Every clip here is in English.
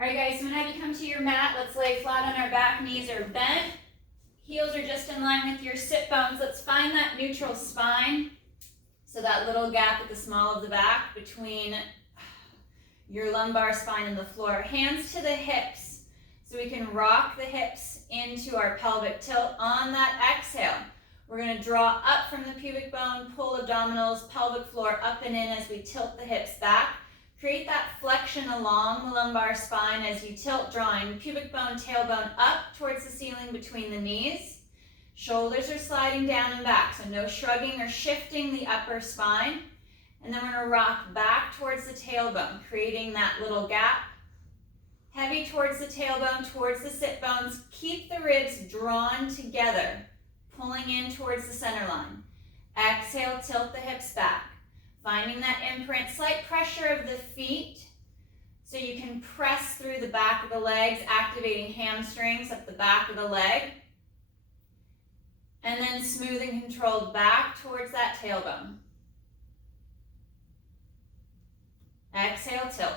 All right, guys, so I'm gonna have you come to your mat. Let's lay flat on our back, knees are bent. Heels are just in line with your sit bones. Let's find that neutral spine. So that little gap at the small of the back between your lumbar spine and the floor. Hands to the hips so we can rock the hips into our pelvic tilt. On that exhale, we're going to draw up from the pubic bone, pull abdominals, pelvic floor up and in as we tilt the hips back. Create that flexion along the lumbar spine as you tilt, drawing pubic bone, tailbone up towards the ceiling between the knees. Shoulders are sliding down and back, so no shrugging or shifting the upper spine. And then we're going to rock back towards the tailbone, creating that little gap. Heavy towards the tailbone, towards the sit bones. Keep the ribs drawn together, pulling in towards the center line. Exhale, tilt the hips back. Finding that imprint, slight pressure of the feet so you can press through the back of the legs, activating hamstrings up the back of the leg. And then smooth and controlled back towards that tailbone. Exhale, tilt.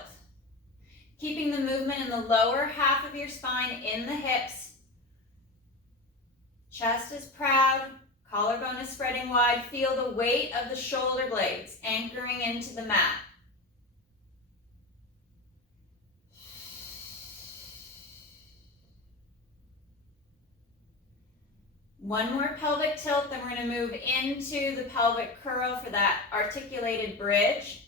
Keeping the movement in the lower half of your spine in the hips. Chest is proud. Collarbone is spreading wide. Feel the weight of the shoulder blades anchoring into the mat. One more pelvic tilt, then we're going to move into the pelvic curl for that articulated bridge.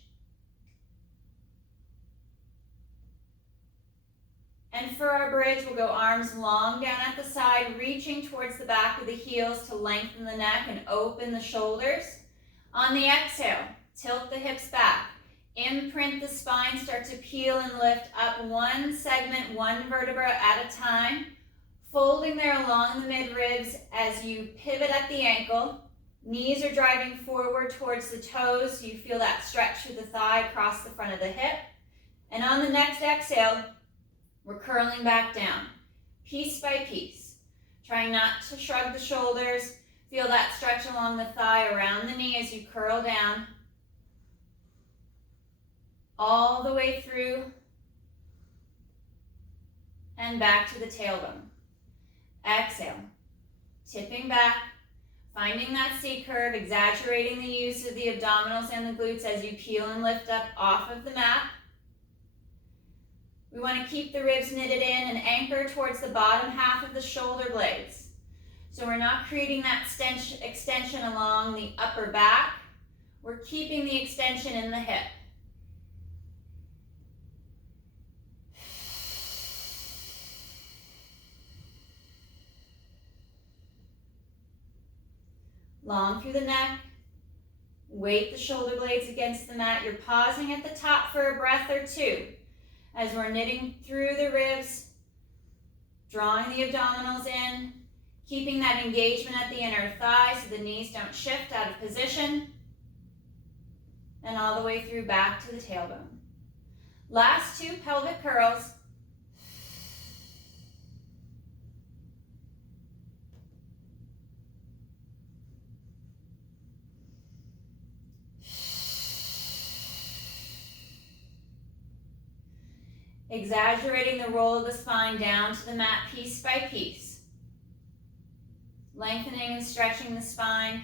And for our bridge, we'll go arms long down at the side, reaching towards the back of the heels to lengthen the neck and open the shoulders. On the exhale, tilt the hips back. Imprint the spine, start to peel and lift up one segment, one vertebra at a time. Folding there along the mid-ribs as you pivot at the ankle. Knees are driving forward towards the toes, so you feel that stretch through the thigh across the front of the hip. And on the next exhale, we're curling back down, piece by piece. Trying not to shrug the shoulders. Feel that stretch along the thigh, around the knee as you curl down. All the way through and back to the tailbone. Exhale, tipping back, finding that C curve, exaggerating the use of the abdominals and the glutes as you peel and lift up off of the mat. We want to keep the ribs knitted in and anchor towards the bottom half of the shoulder blades. So we're not creating that extension along the upper back. We're keeping the extension in the hip. Long through the neck. Weight the shoulder blades against the mat. You're pausing at the top for a breath or two as we're knitting through the ribs, drawing the abdominals in, keeping that engagement at the inner thigh so the knees don't shift out of position, and all the way through back to the tailbone. Last two pelvic curls. Exaggerating the roll of the spine down to the mat piece by piece. Lengthening and stretching the spine.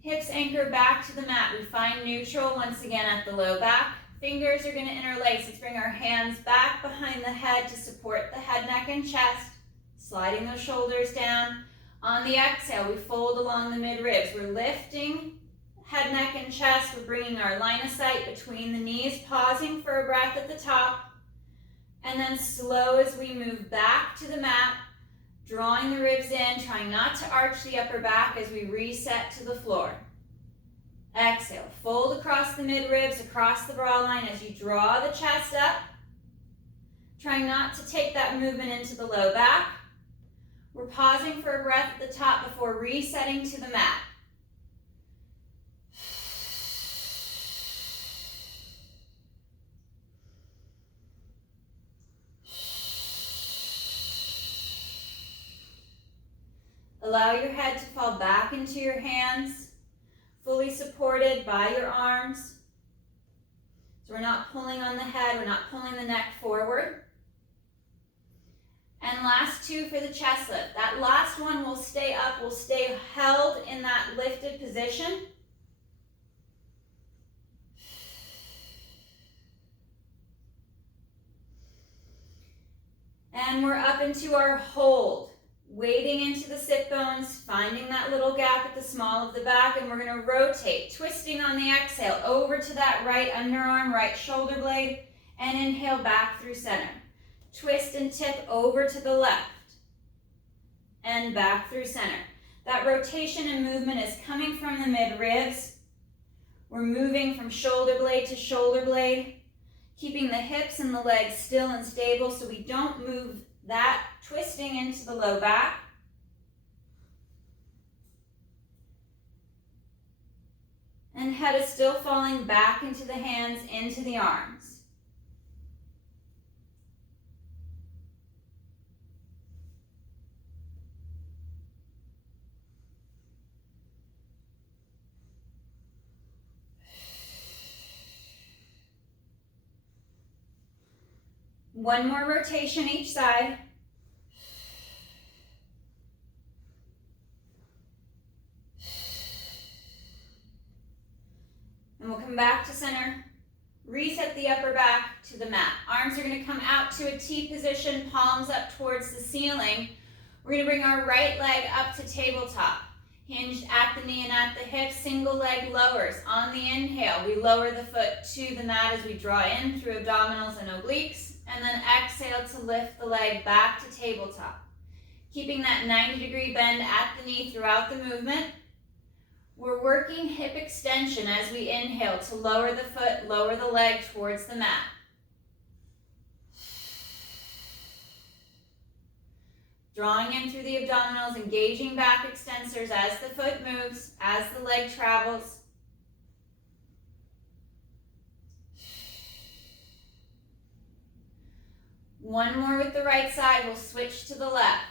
Hips anchor back to the mat. We find neutral once again at the low back. Fingers are going to interlace. Let's bring our hands back behind the head to support the head, neck, and chest. Sliding those shoulders down. On the exhale, we fold along the mid-ribs. We're lifting head, neck, and chest. We're bringing our line of sight between the knees, pausing for a breath at the top. And then slow as we move back to the mat, drawing the ribs in, trying not to arch the upper back as we reset to the floor. Exhale, fold across the mid-ribs, across the bra line as you draw the chest up. Trying not to take that movement into the low back. We're pausing for a breath at the top before resetting to the mat. allow your head to fall back into your hands, fully supported by your arms. So we're not pulling on the head, we're not pulling the neck forward. And last two for the chest lift. That last one will stay up, will stay held in that lifted position. And we're up into our hold, wading into the sit bones, finding that little gap at the small of the back, and we're going to rotate, twisting on the exhale over to that right underarm, right shoulder blade, and inhale back through center. Twist and tip over to the left, and back through center. That rotation and movement is coming from the mid-ribs. We're moving from shoulder blade to shoulder blade, keeping the hips and the legs still and stable so we don't move that, twisting into the low back. And head is still falling back into the hands, into the arms. One more rotation each side. And we'll come back to center. Reset the upper back to the mat. Arms are going to come out to a T position, palms up towards the ceiling. We're going to bring our right leg up to tabletop. Hinged at the knee and at the hip, single leg lowers. On the inhale, we lower the foot to the mat as we draw in through abdominals and obliques. And then exhale to lift the leg back to tabletop. Keeping that 90-degree bend at the knee throughout the movement. We're working hip extension as we inhale to lower the foot, lower the leg towards the mat. Drawing in through the abdominals, engaging back extensors as the foot moves, as the leg travels. One more with the right side, we'll switch to the left.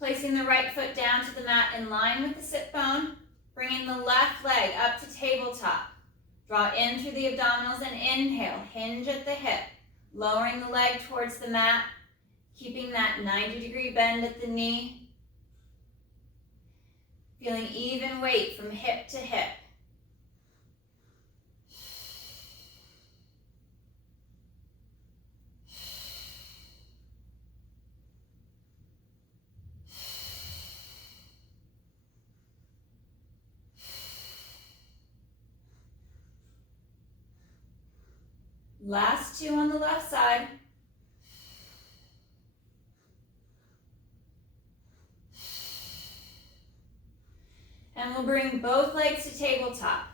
Placing the right foot down to the mat in line with the sit bone, bringing the left leg up to tabletop. Draw in through the abdominals and inhale, hinge at the hip, lowering the leg towards the mat, keeping that 90-degree bend at the knee. Feeling even weight from hip to hip. Last two on the left side. And we'll bring both legs to tabletop.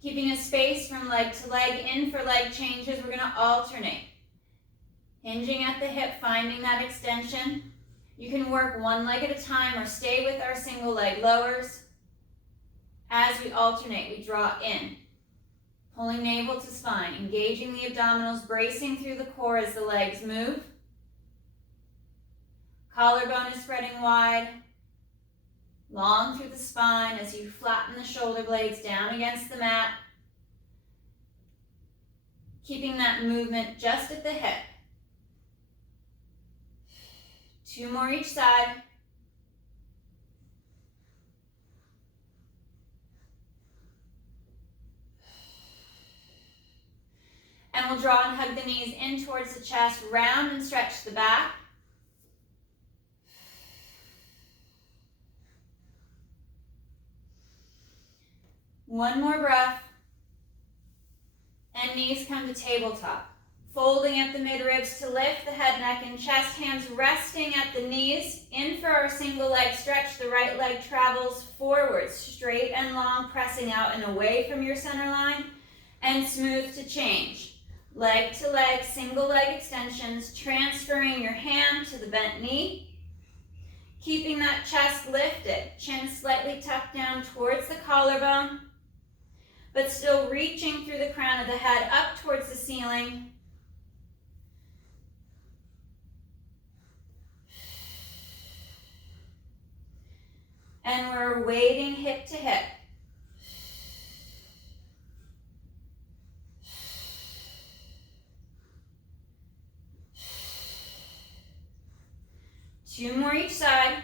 Keeping a space from leg to leg. In for leg changes, we're going to alternate. Hinging at the hip, finding that extension. You can work one leg at a time or stay with our single leg lowers. As we alternate, we draw in. Pulling navel to spine, engaging the abdominals, bracing through the core as the legs move. Collarbone is spreading wide. Long through the spine as you flatten the shoulder blades down against the mat. Keeping that movement just at the hip. Two more each side. And we'll draw and hug the knees in towards the chest, round and stretch the back. One more breath. And knees come to tabletop. Folding at the mid-ribs to lift the head, neck, and chest. Hands resting at the knees. In for our single leg stretch. The right leg travels forward, straight and long, pressing out and away from your center line. And smooth to change. Leg to leg, single leg extensions, transferring your hand to the bent knee. Keeping that chest lifted, chin slightly tucked down towards the collarbone, but still reaching through the crown of the head up towards the ceiling. we're weighting hip to hip. Two more each side.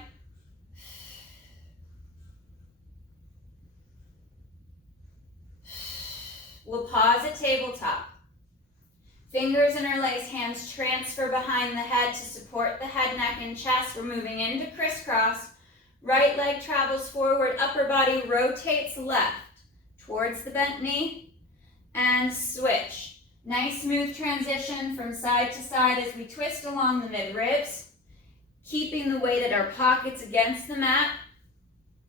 We'll pause at tabletop. Fingers interlace, hands transfer behind the head to support the head, neck, and chest. We're moving into crisscross. Right leg travels forward, upper body rotates left towards the bent knee, and switch. Nice smooth transition from side to side as we twist along the mid-ribs, keeping the weight at our pockets against the mat,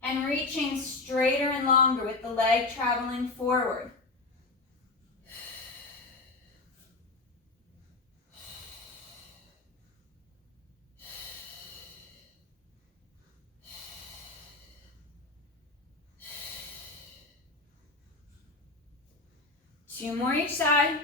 and reaching straighter and longer with the leg traveling forward. Two more each side.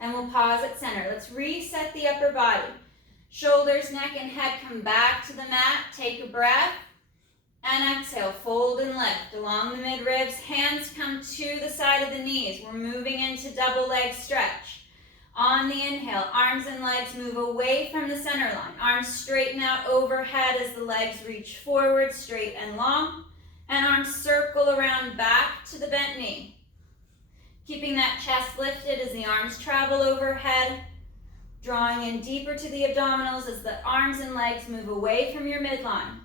And we'll pause at center. Let's reset the upper body. Shoulders, neck, and head come back to the mat. Take a breath. And exhale, fold and lift along the mid-ribs. Hands come to the side of the knees. We're moving into double leg stretch. On the inhale, arms and legs move away from the center line. Arms straighten out overhead as the legs reach forward, straight and long. And arms circle around back to the bent knee. Keeping that chest lifted as the arms travel overhead. Drawing in deeper to the abdominals as the arms and legs move away from your midline.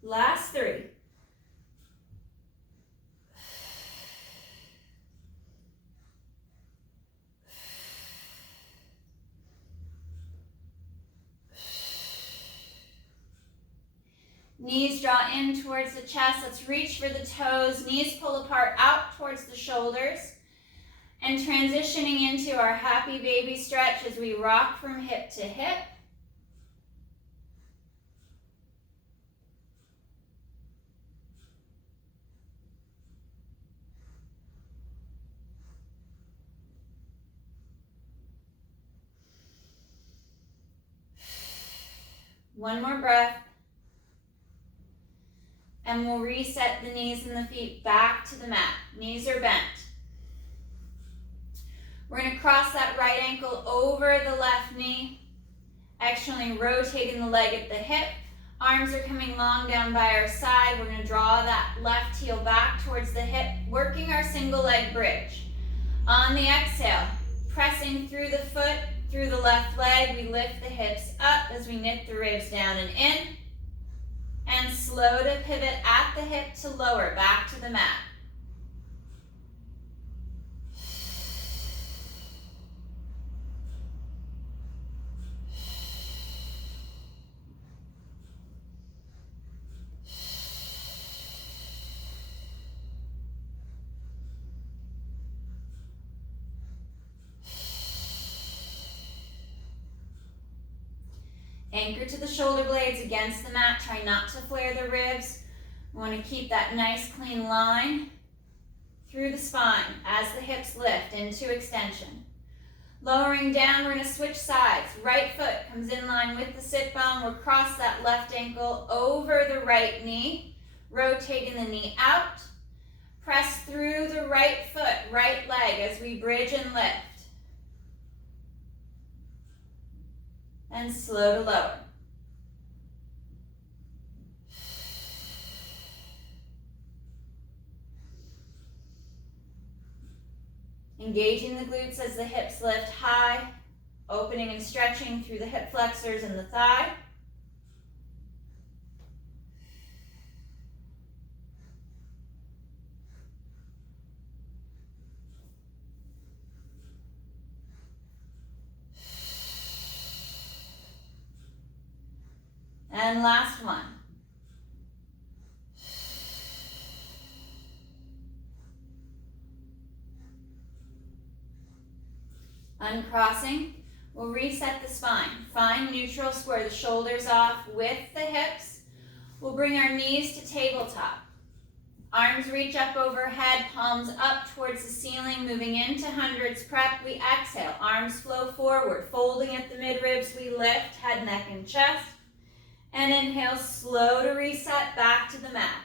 Last three. Knees draw in towards the chest. Let's reach for the toes. Knees pull apart out towards the shoulders. And transitioning into our happy baby stretch as we rock from hip to hip. One more breath. And we'll reset the knees and the feet back to the mat. Knees are bent. We're going to cross that right ankle over the left knee. Externally rotating the leg at the hip. Arms are coming long down by our side. We're going to draw that left heel back towards the hip, working our single leg bridge. On the exhale, pressing through the foot, through the left leg, we lift the hips up as we knit the ribs down and in. And slow to pivot at the hip to lower, back to the mat. Anchor to the shoulder blades against the mat. Try not to flare the ribs. We want to keep that nice clean line through the spine as the hips lift into extension. Lowering down, we're going to switch sides. Right foot comes in line with the sit bone. We'll cross that left ankle over the right knee, rotating the knee out. Press through the right foot, right leg as we bridge and lift. And slow to lower. Engaging the glutes as the hips lift high, opening and stretching through the hip flexors and the thigh. And last one. Uncrossing, we'll reset the spine. Find neutral, square the shoulders off with the hips. We'll bring our knees to tabletop. Arms reach up overhead, palms up towards the ceiling, moving into hundreds prep. We exhale, arms flow forward, folding at the mid-ribs. We lift, head, neck, and chest. And inhale, slow to reset, back to the mat.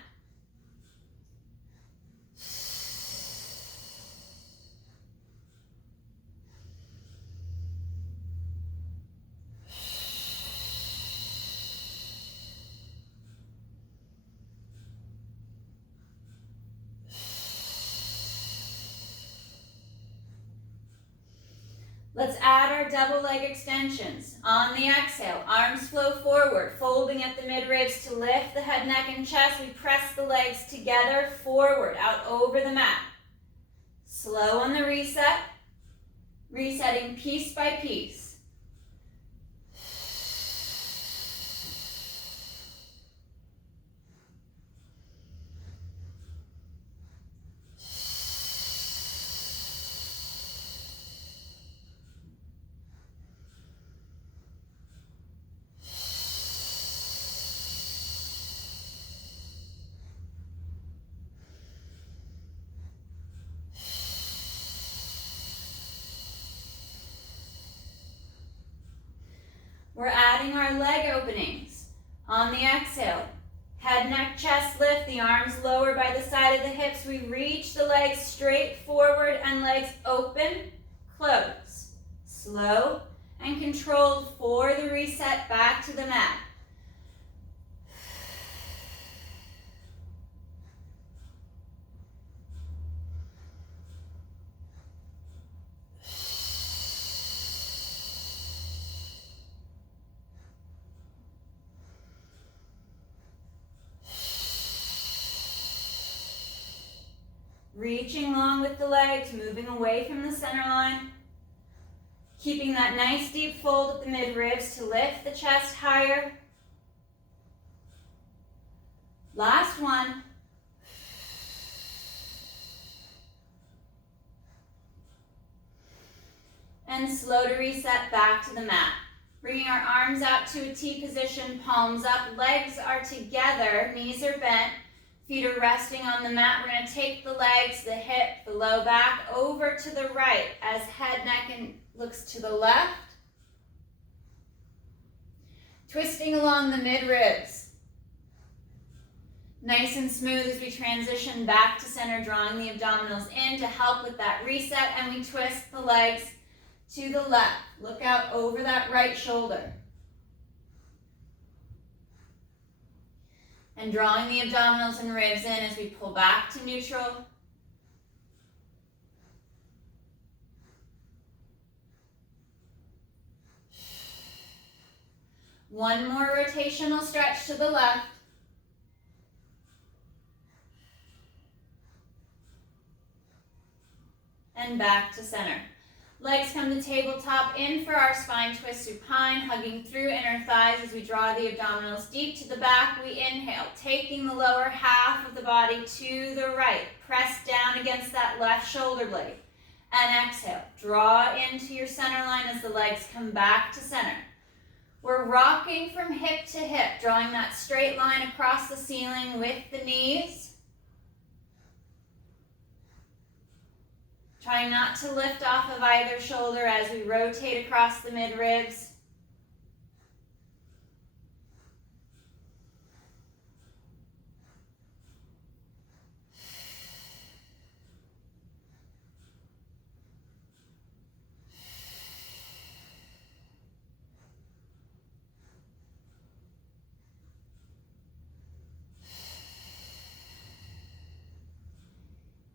Let's add our double leg extensions. On the exhale, arms flow forward, folding at the mid-ribs to lift the head, neck, and chest. We press the legs together, forward, out over the mat. Slow on the reset, resetting piece by piece. We're adding our leg openings. On the exhale, head, neck, chest lift, the arms lower by the side of the hips. We reach the legs straight forward and legs open, close. Slow and controlled for the reset, back to the mat. Reaching long with the legs, moving away from the center line. Keeping that nice deep fold at the mid-ribs to lift the chest higher. Last one. And slow to reset, back to the mat. Bringing our arms out to a T position, palms up, legs are together, knees are bent. Feet are resting on the mat. We're going to take the legs, the hip, the low back over to the right as head, neck, and looks to the left. Twisting along the mid-ribs. Nice and smooth as we transition back to center, drawing the abdominals in to help with that reset. And we twist the legs to the left. Look out over that right shoulder. And drawing the abdominals and ribs in as we pull back to neutral. One more rotational stretch to the left. And back to center. Legs come to tabletop, in for our spine twist supine, hugging through inner thighs as we draw the abdominals deep to the back. We inhale, taking the lower half of the body to the right. Press down against that left shoulder blade. And exhale, draw into your center line as the legs come back to center. We're rocking from hip to hip, drawing that straight line across the ceiling with the knees. Trying not to lift off of either shoulder as we rotate across the mid-ribs.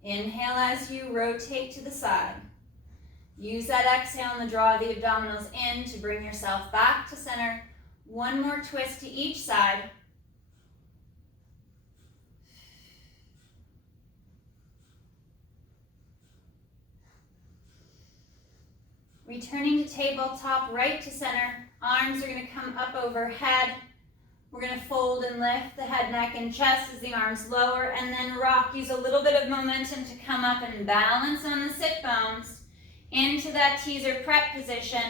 Inhale as you rotate to the side. Use that exhale and draw the abdominals in to bring yourself back to center. One more twist to each side. Returning to tabletop, right to center. Arms are going to come up overhead. We're going to fold and lift the head, neck, and chest as the arms lower, and then rock. Use a little bit of momentum to come up and balance on the sit bones. into that teaser prep position.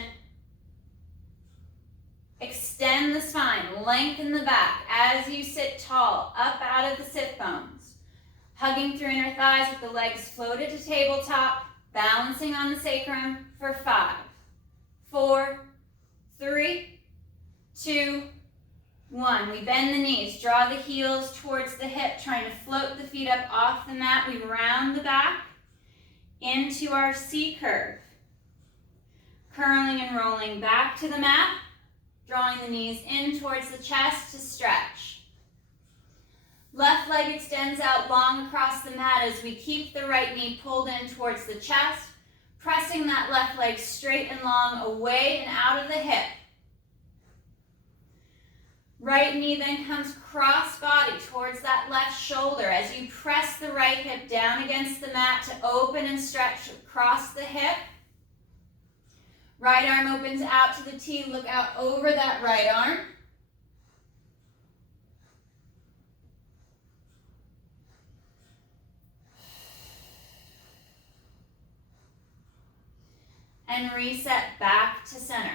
Extend the spine, lengthen the back as you sit tall, up out of the sit bones. Hugging through inner thighs with the legs floated to tabletop, balancing on the sacrum for 5, 4, 3, 2, 1. We bend the knees, draw the heels towards the hip, trying to float the feet up off the mat. We round the back into our C curve. Curling and rolling back to the mat, drawing the knees in towards the chest to stretch. Left leg extends out long across the mat as we keep the right knee pulled in towards the chest, pressing that left leg straight and long away and out of the hip. Right knee then comes cross body towards that left shoulder as you press the right hip down against the mat to open and stretch across the hip. Right arm opens out to the T, look out over that right arm. And reset back to center.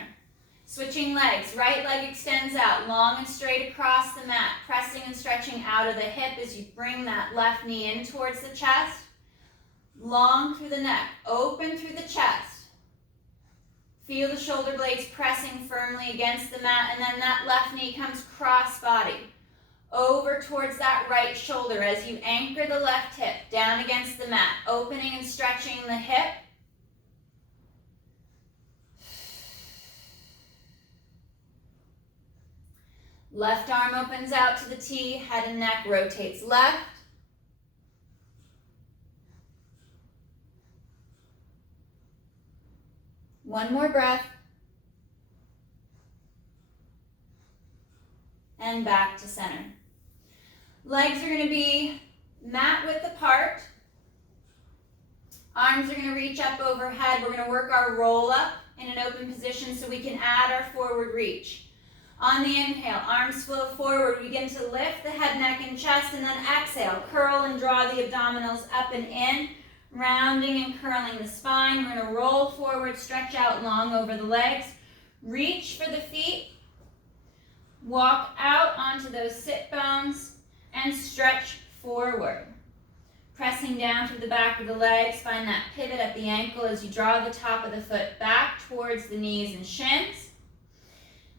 Switching legs, right leg extends out, long and straight across the mat, pressing and stretching out of the hip as you bring that left knee in towards the chest. Long through the neck, open through the chest. Feel the shoulder blades pressing firmly against the mat, and then that left knee comes cross body over towards that right shoulder as you anchor the left hip down against the mat, opening and stretching the hip. Left arm opens out to the T, head and neck rotates left. One more breath. And back to center. Legs are going to be mat width apart. Arms are going to reach up overhead. We're going to work our roll up in an open position so we can add our forward reach. On the inhale, arms flow forward. We begin to lift the head, neck, and chest, and then exhale. Curl and draw the abdominals up and in, rounding and curling the spine. We're going to roll forward, stretch out long over the legs. Reach for the feet. Walk out onto those sit bones and stretch forward. Pressing down through the back of the legs. Find that pivot at the ankle as you draw the top of the foot back towards the knees and shins.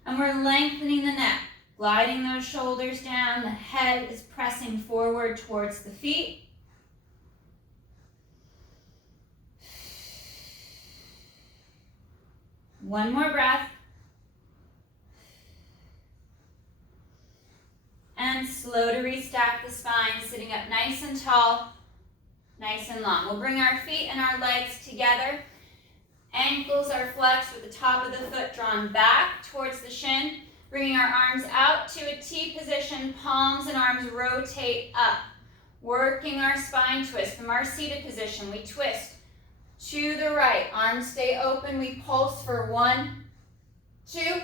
And we're lengthening the neck, gliding those shoulders down. The head is pressing forward towards the feet. One more breath. And slow to restack the spine, sitting up nice and tall, nice and long. We'll bring our feet and our legs together. Ankles are flexed with the top of the foot drawn back towards the shin. Bringing our arms out to a T position, palms and arms rotate up. Working our spine twist from our seated position. We twist to the right. Arms stay open. We pulse for 1, 2.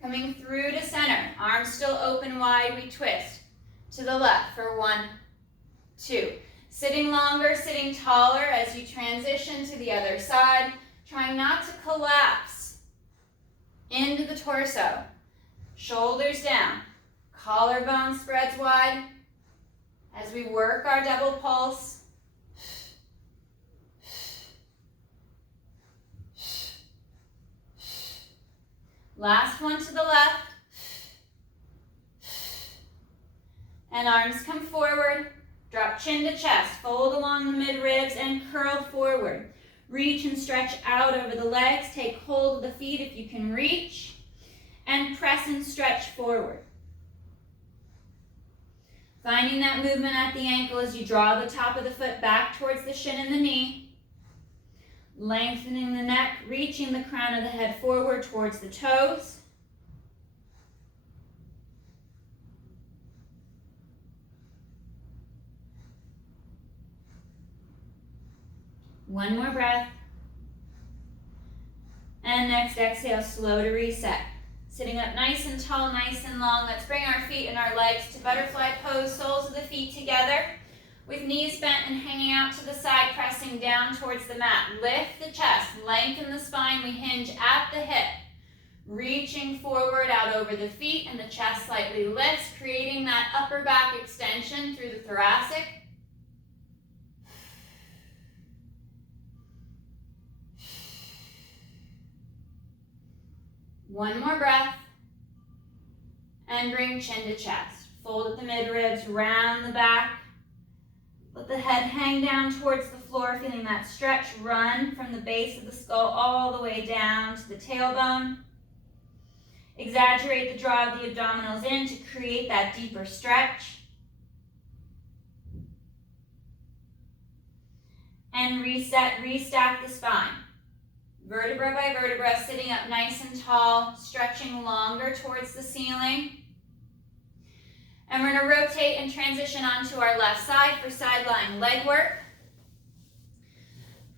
Coming through to center. Arms still open wide. We twist to the left for 1, 2. Sitting longer, sitting taller as you transition to the other side. Trying not to collapse into the torso. Shoulders down. Collarbone spreads wide as we work our double pulse. Last one to the left. And arms come forward. Drop chin to chest. Fold along the mid-ribs and curl forward. Reach and stretch out over the legs. Take hold of the feet if you can reach. And press and stretch forward. Finding that movement at the ankle as you draw the top of the foot back towards the shin and the knee. Lengthening the neck, reaching the crown of the head forward towards the toes. One more breath. And next exhale, slow to reset. Sitting up nice and tall, nice and long. Let's bring our feet and our legs to butterfly pose, soles of the feet together. with knees bent and hanging out to the side, pressing down towards the mat. Lift the chest, lengthen the spine. We hinge at the hip, reaching forward out over the feet, and the chest slightly lifts, creating that upper back extension through the thoracic. One more breath, and bring chin to chest. Fold at the midribs, round the back. Let the head hang down towards the floor, feeling that stretch run from the base of the skull all the way down to the tailbone. Exaggerate the draw of the abdominals in to create that deeper stretch. And reset, restack the spine. Vertebra by vertebra, sitting up nice and tall, stretching longer towards the ceiling. And we're going to rotate and transition onto our left side for side lying leg work.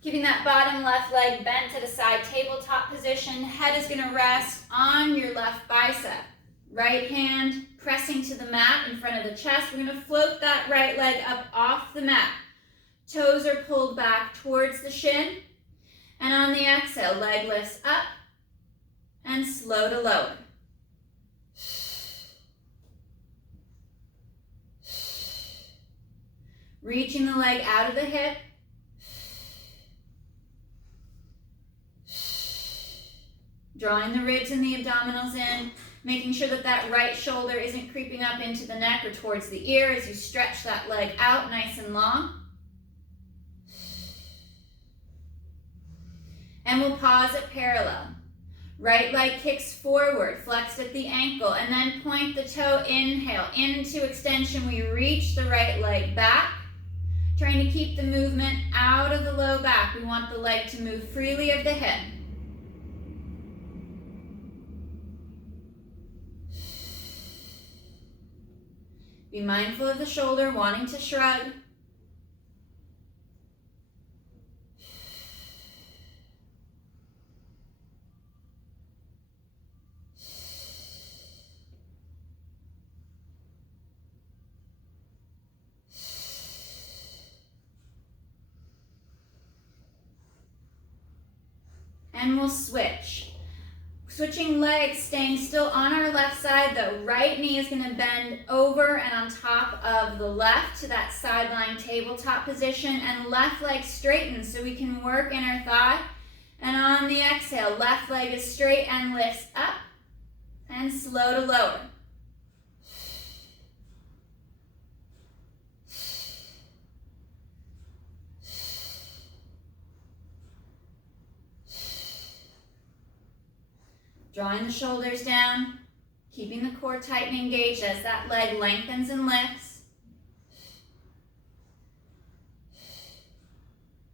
Keeping that bottom left leg bent to the side tabletop position. Head is going to rest on your left bicep. Right hand pressing to the mat in front of the chest. We're going to float that right leg up off the mat. Toes are pulled back towards the shin. And on the exhale, leg lifts up and slow to lower. Reaching the leg out of the hip. Drawing the ribs and the abdominals in, making sure that that right shoulder isn't creeping up into the neck or towards the ear as you stretch that leg out nice and long. And we'll pause at parallel. Right leg kicks forward, flexed at the ankle, and then point the toe, inhale, into extension. We reach the right leg back, trying to keep the movement out of the low back. We want the leg to move freely of the hip. Be mindful of the shoulder, wanting to shrug. And we'll switch. Switching legs, staying still on our left side. The right knee is going to bend over and on top of the left to that sideline tabletop position, and left leg straightens so we can work inner thigh. And on the exhale, left leg is straight and lifts up and slow to lower. Drawing the shoulders down, keeping the core tight and engaged as that leg lengthens and lifts.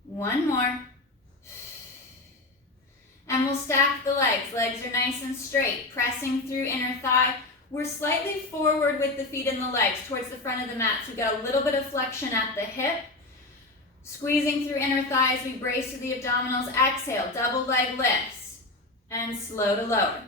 One more. And we'll stack the legs. Legs are nice and straight, pressing through inner thigh. We're slightly forward with the feet and the legs towards the front of the mat. So we've got a little bit of flexion at the hip. Squeezing through inner thigh as we brace through the abdominals. Exhale, double leg lifts. And slow to lower.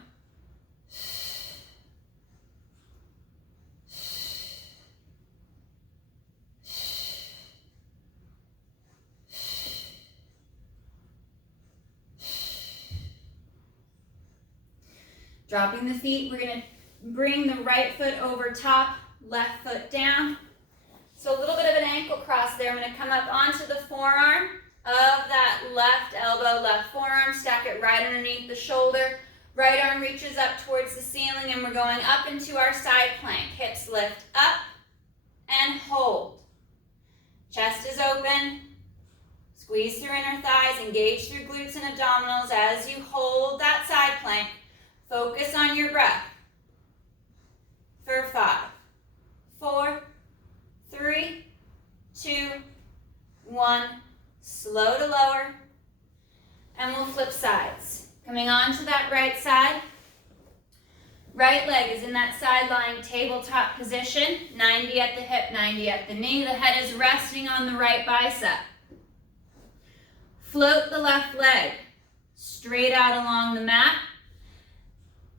Dropping the feet, we're going to bring the right foot over top, left foot down. So a little bit of an ankle cross there. I'm going to come up onto the forearm of that left elbow, left forearm, stack it right underneath the shoulder. Right arm reaches up towards the ceiling, and we're going up into our side plank. Hips lift up and hold. Chest is open. Squeeze through inner thighs, engage through glutes and abdominals as you hold that side plank. Focus on your breath. For 5, 4, 3, 2, 1. Slow to lower, and we'll flip sides. Coming on to that right side. Right leg is in that side lying tabletop position. 90 at the hip, 90 at the knee. The head is resting on the right bicep. Float the left leg straight out along the mat.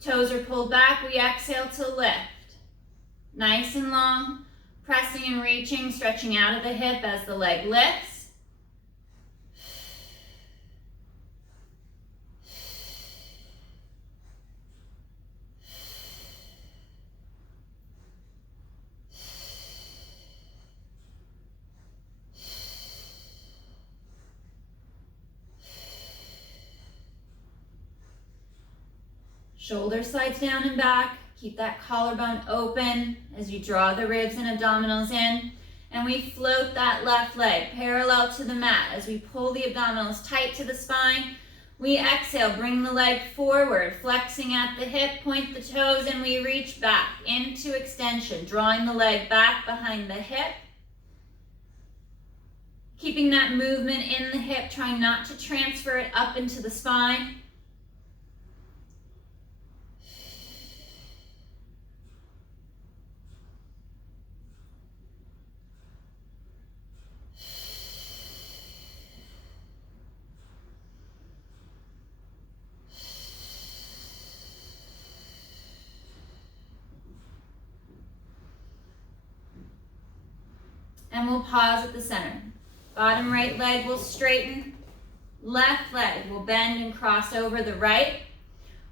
Toes are pulled back. We exhale to lift. Nice and long. Pressing and reaching, stretching out of the hip as the leg lifts. Shoulder slides down and back. Keep that collarbone open as you draw the ribs and abdominals in. And we float that left leg parallel to the mat as we pull the abdominals tight to the spine. We exhale, bring the leg forward, flexing at the hip, point the toes, and we reach back into extension, drawing the leg back behind the hip. Keeping that movement in the hip, trying not to transfer it up into the spine. And we'll pause at the center. Bottom right leg will straighten. Left leg will bend and cross over the right.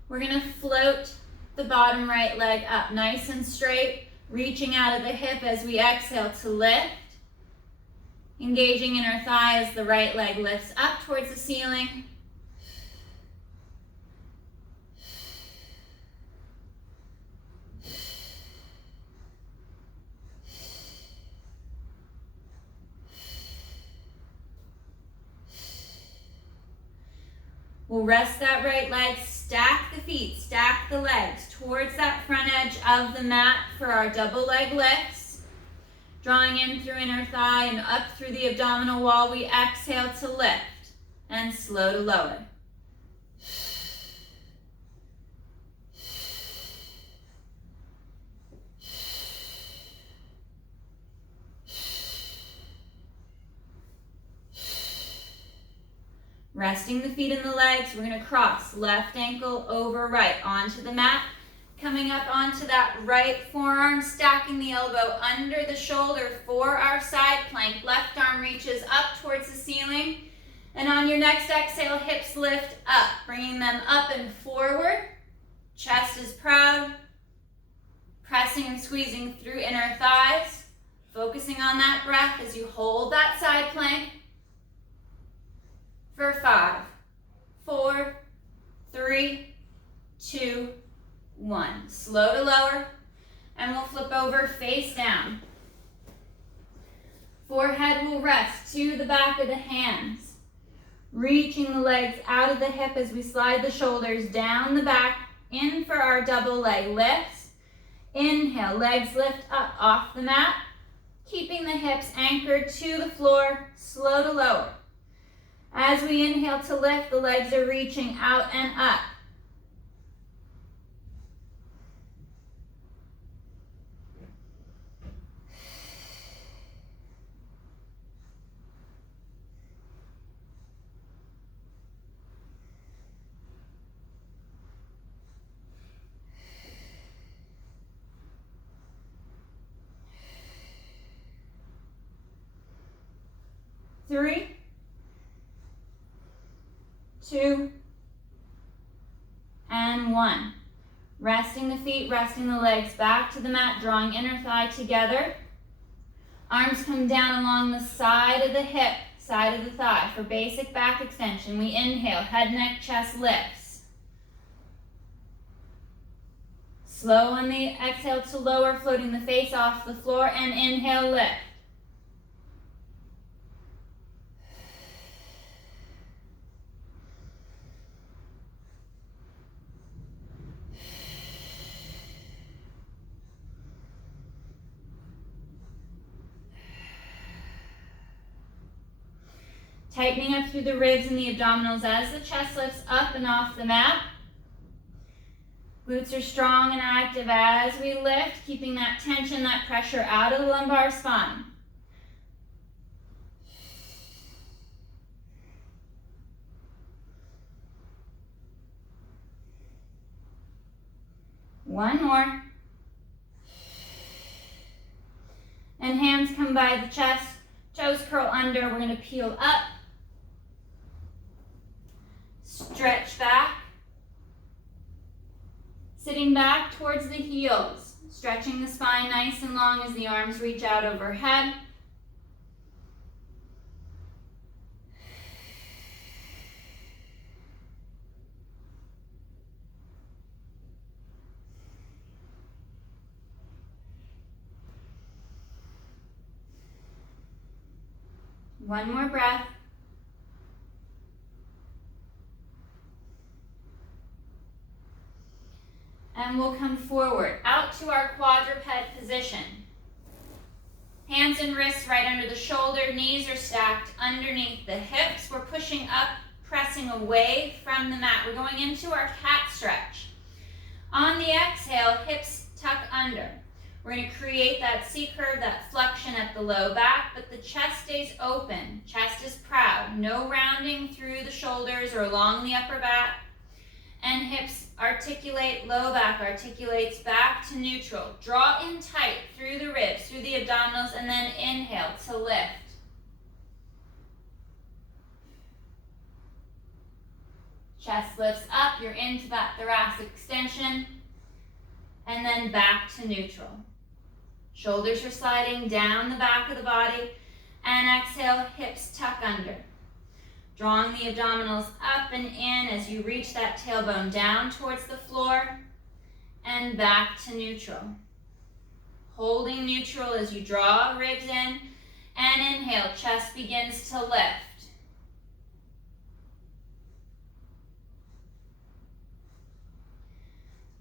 We're going to float the bottom right leg up nice and straight, reaching out of the hip as we exhale to lift. Engaging in our thigh as the right leg lifts up towards the ceiling. We'll rest that right leg, stack the feet, stack the legs towards that front edge of the mat for our double leg lifts. Drawing in through inner thigh and up through the abdominal wall, we exhale to lift and slow to lower. Resting the feet and the legs, we're going to cross left ankle over right onto the mat. Coming up onto that right forearm, stacking the elbow under the shoulder for our side plank. Left arm reaches up towards the ceiling. And on your next exhale, hips lift up, bringing them up and forward. Chest is proud. Pressing and squeezing through inner thighs. Focusing on that breath as you hold that side plank. For 5, 4, 3, 2, 1. Slow to lower, and we'll flip over face down. Forehead will rest to the back of the hands. Reaching the legs out of the hip as we slide the shoulders down the back, in for our double leg lifts. Inhale, legs lift up off the mat, keeping the hips anchored to the floor, slow to lower. As we inhale to lift, the legs are reaching out and up. Three, 2, and 1. Resting the feet, resting the legs back to the mat, drawing inner thigh together. Arms come down along the side of the hip, side of the thigh for basic back extension. We inhale, head, neck, chest lifts. Slow on the exhale to lower, floating the face off the floor, and inhale, lift. Tightening up through the ribs and the abdominals as the chest lifts up and off the mat. Glutes are strong and active as we lift, keeping that tension, that pressure out of the lumbar spine. One more. And hands come by the chest, toes curl under. We're going to peel up, stretch back, sitting back towards the heels, stretching the spine nice and long as the arms reach out overhead. One more breath. And we'll come forward, out to our quadruped position. Hands and wrists right under the shoulder, knees are stacked underneath the hips. We're pushing up, pressing away from the mat. We're going into our cat stretch. On the exhale, hips tuck under. We're going to create that C-curve, that flexion at the low back, but the chest stays open. Chest is proud. No rounding through the shoulders or along the upper back. And hips articulate, low back articulates back to neutral. Draw in tight through the ribs, through the abdominals, and then inhale to lift. Chest lifts up, you're into that thoracic extension, and then back to neutral. Shoulders are sliding down the back of the body, and exhale, hips tuck under. Drawing the abdominals up and in as you reach that tailbone down towards the floor, and back to neutral. Holding neutral as you draw ribs in, and inhale, chest begins to lift.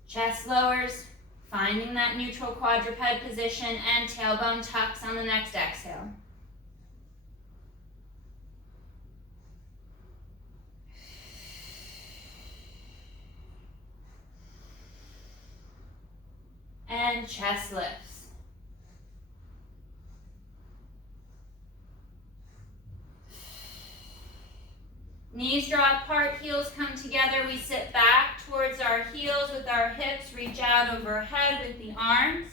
Chest lowers, finding that neutral quadruped position, and tailbone tucks on the next exhale. And chest lifts. Knees draw apart, heels come together. We sit back towards our heels with our hips, reach out overhead with the arms.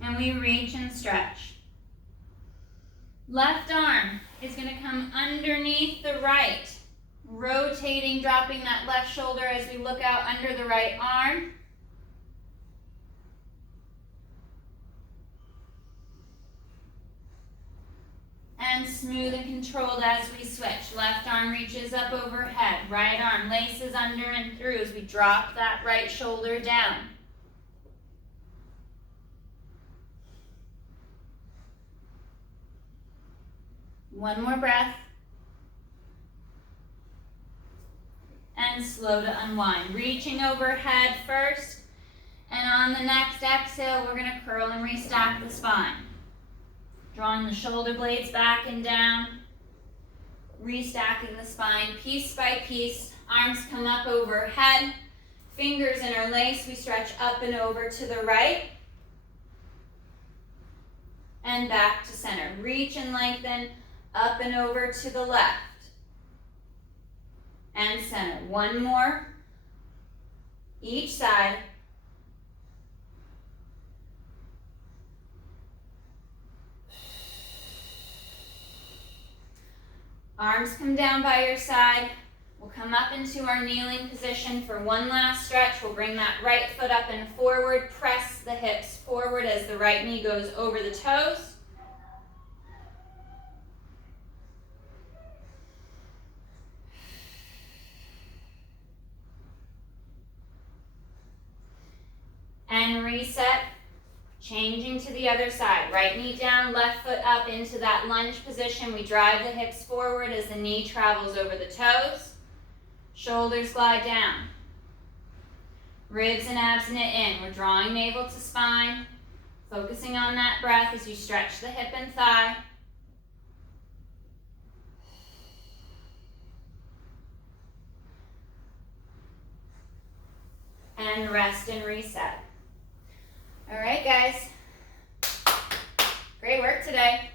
And we reach and stretch. Left arm is going to come underneath the right, rotating, dropping that left shoulder as we look out under the right arm. And smooth and controlled as we switch. Left arm reaches up overhead. Right arm laces under and through as we drop that right shoulder down. One more breath. And slow to unwind. Reaching overhead first. And on the next exhale, we're going to curl and restack the spine. Drawing the shoulder blades back and down, restacking the spine piece by piece. Arms come up overhead, fingers interlace. We stretch up and over to the right, and back to center. Reach and lengthen, up and over to the left, and center. One more, each side. Arms come down by your side. We'll come up into our kneeling position for one last stretch. We'll bring that right foot up and forward. Press the hips forward as the right knee goes over the toes. And reset. Changing to the other side. Right knee down, left foot up into that lunge position. We drive the hips forward as the knee travels over the toes. Shoulders glide down. Ribs and abs knit in. We're drawing navel to spine. Focusing on that breath as you stretch the hip and thigh. And rest and reset. All right, guys. Great work today.